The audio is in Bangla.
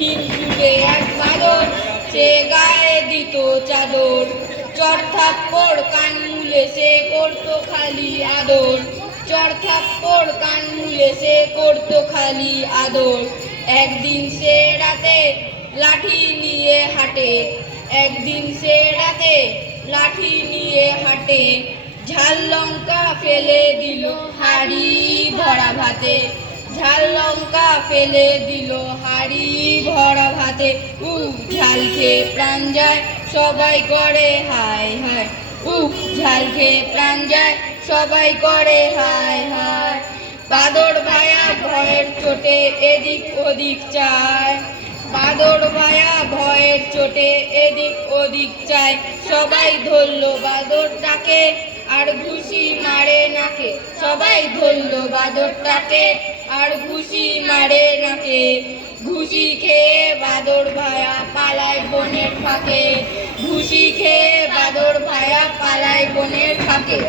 হিংসুটে এক বাদর, সে গায়ে দিত চাদর। চড় থাপ্পড় কান মুলে সে করতো খালি আদর। চড় থাপ্পড় কান মুলে সে করতো খালি আদর। একদিন সে রাতে লাঠি নিয়ে হাঁটে, একদিন সে রাতে লাঠি নিয়ে হাঁটে। ঝাল লঙ্কা ফেলে দিল হাঁড়ি ভরা ভাতে, ঝাল লঙ্কা ফেলে দিল হাঁড়ি ভরা ভাতে। ঝাল খেয়ে প্রাণ যায়, সবাই করে হায় হায়। ঝাল খেয়ে প্রাণ যায়, সবাই করে হায় হায়। বাদর ভায়া ভয়ের চোটে এদিক ওদিক চায়, বাদর ভায়া ভয়ের চোটে এদিক ওদিক চায়। সবাই ধরলো বাদরটাকে, আর ঘুষি মারে নাকে। সবাই ধরলো বাদরটাকে, আর ঘুষি মারে নাকে। ঘুষি খেয়ে বাদর ভায়া পালায় বনের ফাঁকে, ঘুষি খেয়ে বাদর ভায়া পালায় বনের ফাঁকে।